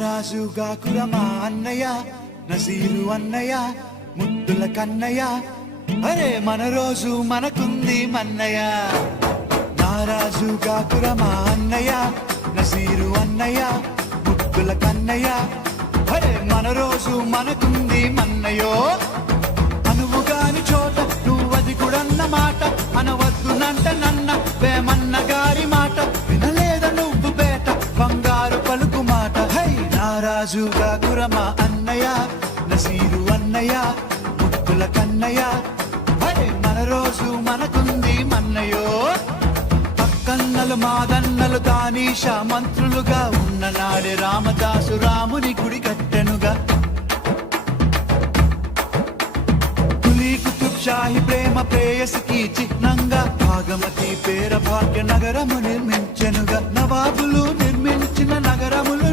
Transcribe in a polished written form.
నారాజుగా కురమా అన్నయ్య నసీరు అన్నయ్య ముద్దుల కన్నయ్య అరే మన రోజు మనకుంది మన్నయ్య నారాజుగా కురమా అన్నయ్య నసీరు అన్నయ్య ముద్దుల కన్నయ్య అరే మన రోజు మనకుంది మన్నయ్యో అనువుగాని చోట నువ్వది కూడన్న మాట అనవద్దునంట నన్న వేమన్న గారి మాట వినలేద నువ్వు బేట బంగారు పలుకు మాట హై నారాజుగా కురమా అన్నయ్య నసీరు అన్నయ్య ముద్దుల కన్నయ్య అరే మన రోజు మనకుంది మన్నయ్యో కన్నలు మాదన్నలు తానీష మంత్రులుగా ఉన్న నాడే రామదాసు రాముని గుడి కట్టెనుగా కులీ కుతుబ్ షాహి ప్రేమ ప్రేయసికి చిహ్నంగా భాగమతి పేర భాగ్య నగరము నిర్మించెనుగా నవాబులు నిర్మించిన నగరములు